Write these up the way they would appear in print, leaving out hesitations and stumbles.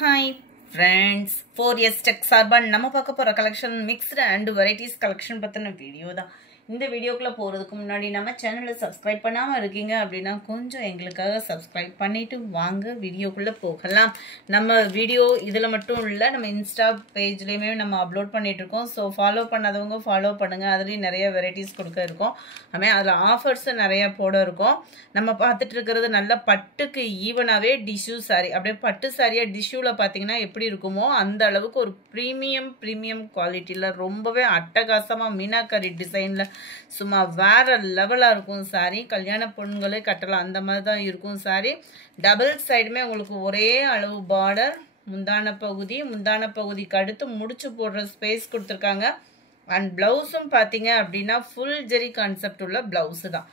Hi friends, 4S Tech சார்பா நம்ம பார்க்க போற collection mixed and varieties collection பத்தின வீடியோ தான். இந்த வீடியோக்குள்ள போறதுக்கு முன்னாடி நம்ம சேனலை சப்ஸ்கிரைப் பண்ணாம இருக்கீங்க அப்படினா கொஞ்சம் எங்களுக்காக சப்ஸ்கிரைப் பண்ணிட்டு வாங்க வீடியோக்குள்ள போகலாம். நம்ம வீடியோ இதுல மட்டும் இல்ல, நம்ம இன்ஸ்டா பேஜ்லயுமே நம்ம அப்லோட் பண்ணிட்டு இருக்கோம். சோ ஃபாலோ பண்ணாதவங்க ஃபாலோ பண்ணுங்க. அதுலயும் நிறைய வெரைட்டிஸ் கொடுக்க இருக்கோம். அதுல ஆஃபர்ஸ் நிறைய போட இருக்கோம். நம்ம பார்த்துட்டு இருக்கிறது நல்ல பட்டுக்கு ஈவனாவே டிஷ்யூ சாரி. அப்படியே பட்டு சாரியா டிஷ்யூல பாத்தீங்கன்னா எப்படி இருக்குமோ அந்த அளவுக்கு ஒரு பிரீமியம் குவாலிட்டில ரொம்பவே அட்டகாசமா மீனாக்கரி டிசைன்ல சும்மா வேற லெவலா இருக்கும் சாரி. கல்யாண பொண்ணுங்களே கட்டலாம் அந்த மாதிரி தான் இருக்கும் சாரி. டபுள் சைடுமே உங்களுக்கு ஒரே அளவு பார்டர், முந்தான பகுதிக்கு அடுத்து முடிச்சு போடுற ஸ்பேஸ் கொடுத்துருக்காங்க. அண்ட் பிளவுஸும் பாத்தீங்க அப்படின்னா ஃபுல் ஜெரி கான்செப்ட் உள்ள பிளவுஸ் தான்.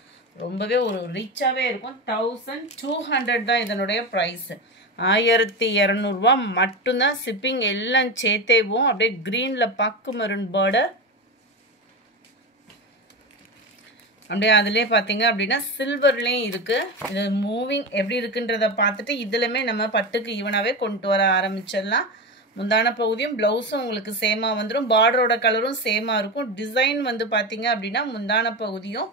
ரொம்பவே ஒரு ரிச்சாவே இருக்கும். 1200 தான் இதனுடைய பிரைஸ். 1200 மட்டும்தான். ஷிப்பிங் எல்லாம் சேர்த்தேவும். அப்படியே கிரீன்ல பாக்கு மரூன் பார்டர், அப்படியே அதுலயே பாத்தீங்க அப்படின்னா சில்வர்லயும் இருக்கு. இது மூவிங் எப்படி இருக்குன்றத பார்த்துட்டு இதுலயுமே நம்ம பட்டுக்கு ஈவனாவே கொண்டு வர ஆரம்பிச்சிடலாம். முந்தான பகுதியும் பிளவுஸும் உங்களுக்கு சேமா வந்துடும். பார்டரோட கலரும் சேமா இருக்கும். டிசைன் வந்து பாத்தீங்க அப்படின்னா முந்தான பகுதியும்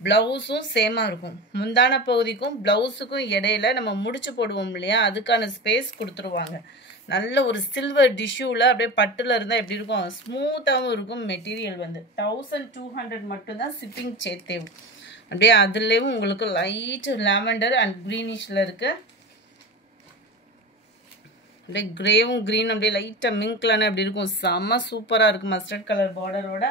பிளவுஸும் சேமா இருக்கும். முந்தான பகுதிக்கும் பிளவுஸுக்கும் இடையில நம்ம முடிச்சு போடுவோம் இல்லையா, அதுக்கான ஸ்பேஸ் கொடுத்துருவாங்க. நல்ல ஒரு சில்வர் டிஷ்யூல அப்படியே பட்டுல இருந்தா எப்படி இருக்கும், ஸ்மூத்தாவும் இருக்கும். மெட்டீரியல் வந்து 1200 மட்டும்தான். ஷிப்பிங் சேர்த்தேவும். அப்படியே அதுலயும் உங்களுக்கு லைட் லாவெண்டர் அண்ட் கிரீனிஷ்ல இருக்கு. அப்படியே கிரேவும் கிரீன் அப்படியே லைட்டா மிங்க்லான அப்படி இருக்கும். செம்ம சூப்பரா இருக்கு மஸ்டர்ட் கலர் பார்டரோட.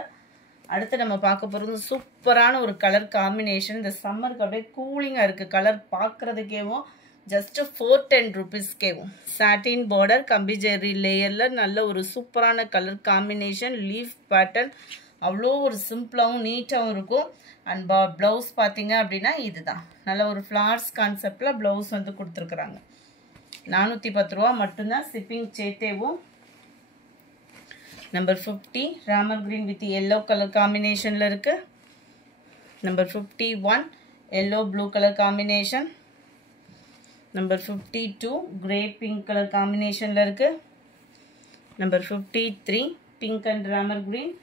அடுத்து நம்ம பார்க்க போறது சூப்பரான ஒரு கலர் காம்பினேஷன். இந்த சம்மருக்கு அப்படியே கூலிங்கா இருக்கு. கலர் பார்க்கறதுக்கேவும் ஜஸ்ட் 410 rupeesக்கேவும். சாட்டின் பார்டர், கம்பி ஜெர்ரி லேயர்ல நல்ல ஒரு சூப்பரான கலர் காம்பினேஷன். லீஃப் பேட்டர்ன் அவ்வளோ ஒரு சிம்பிளாகவும் நீட்டாகவும் இருக்கும். அண்ட் பிளவுஸ் பார்த்தீங்க அப்படின்னா இதுதான் நல்ல ஒரு ஃப்ளார்ஸ் கான்செப்ட்ல பிளவுஸ் வந்து கொடுத்துருக்குறாங்க. 410 மட்டும்தான். ஷிப்பிங் சேர்த்தேவும். Number 50 Ramar green with yellow colour காம்பினேஷன்ல இருக்கு. Number 51 yellow blue colour combination. Number 52 grey pink colour காம்பினேஷன்ல இருக்கு. Number 53 pink and Ramar green.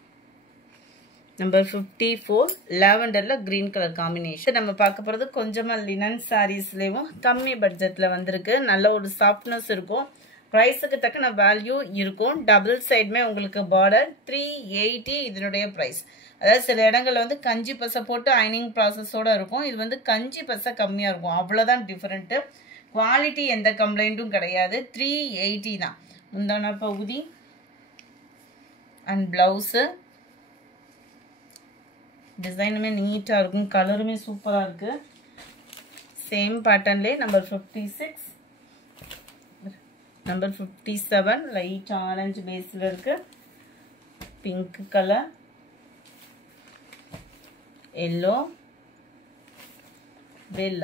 Number 54 லாவெண்டர்ல கிரீன் கலர் காம்பினேஷன். நம்ம பார்க்க போறது கொஞ்சமா லினன் சாரீஸ்லயும் கம்மி பட்ஜெட்ல வந்திருக்கு. நல்ல ஒரு சாஃப்ட்னஸ் இருக்கும். பிரைஸுக்கு தக்கன வேல்யூ இருக்கும். டபுள் சைடுமே உங்களுக்கு பார்டர். 380 இதனுடைய பிரைஸ். அதாவது சில இடங்கள்ல வந்து கஞ்சி பசை போட்டு அயனிங் ப்ராசஸோட இருக்கும். இது வந்து கஞ்சி பசை கம்மியா இருக்கும். அவ்வளவுதான் டிஃபரெண்ட். குவாலிட்டி எந்த கம்ப்ளைண்ட்டும் கிடையாது. 380 தான். முந்தான பகுதி அண்ட் பிளவுஸ் டிசைனுமே நீட்டா இருக்கும். கலருமே சூப்பரா இருக்கு. சேம் பேட்டர்ன்லேயே நம்பர் 56, நம்பர் 57 லைட் ஆரஞ்சு பேஸ்ல இருக்கு. பிங்க் கலர், எல்லோ,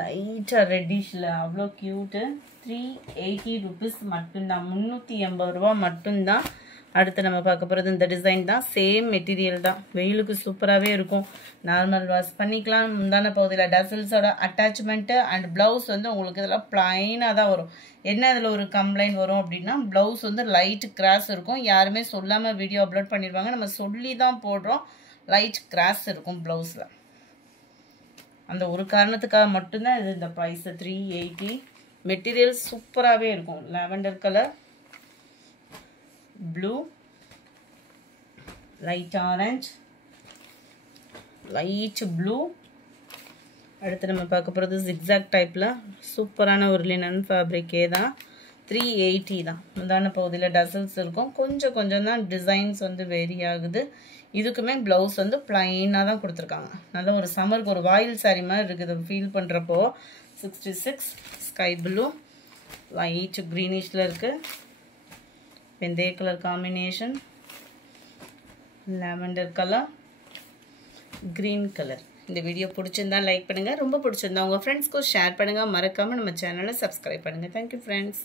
லைட்டா ரெட்டிஷ்ல அவ்வளோ கியூட்டு. 380 rupees மட்டும்தான். 380 மட்டும்தான். அடுத்து நம்ம பார்க்க போறது இந்த டிசைன் தான். சேம் மெட்டீரியல் தான். வெயிலுக்கு சூப்பராகவே இருக்கும். நார்மல் வாஷ் பண்ணிக்கலாம். முந்தான பகுதியில் டசல்ஸோட அட்டாச்மெண்ட் அண்ட் பிளவுஸ் வந்து உங்களுக்கு இதெல்லாம் பிளைனாக தான் வரும். என்ன இதில் ஒரு கம்ப்ளைண்ட் வரும் அப்படின்னா, பிளவுஸ் வந்து லைட் கிராஸ் இருக்கும். யாருமே சொல்லாமல் வீடியோ அப்லோட் பண்ணிடுவாங்க. நம்ம சொல்லி தான் போடுறோம். லைட் கிராஸ் இருக்கும் பிளவுஸில். அந்த ஒரு காரணத்துக்காக மட்டும்தான் இது இந்த ப்ரைஸ் 380. மெட்டீரியல் சூப்பராகவே இருக்கும். Lavender colour, blue, light orange, light blue. அடுத்து நம்ம பார்க்க போகிறது ஜிக்ஸாக் டைப்பில் சூப்பரான ஒரு லினன் ஃபேப்ரிக்கே தான். 380 தான். முந்தான பகுதியில் டசல்ஸ் இருக்கும். கொஞ்சம் தான் டிசைன்ஸ் வந்து வேரி ஆகுது. இதுக்குமே பிளவுஸ் வந்து பிளைனாக தான் கொடுத்துருக்காங்க. நல்ல ஒரு சம்மருக்கு ஒரு வாயில் சாரி மாதிரி இருக்குது ஃபீல் பண்ணுறப்போ. 66 ஸ்கை ப்ளூ, லைட் க்ரீனிஷில் இருக்குது. வெந்தய colour combination, lavender colour, green colour. இந்த வீடியோ பிடிச்சிருந்தா லைக் பண்ணுங்கள். ரொம்ப பிடிச்சிருந்தா உங்கள் ஃப்ரெண்ட்ஸ்க்கும் ஷேர் பண்ணுங்கள். மறக்காமல் நம்ம சேனலை சப்ஸ்கிரைப் பண்ணுங்கள். Thank you friends.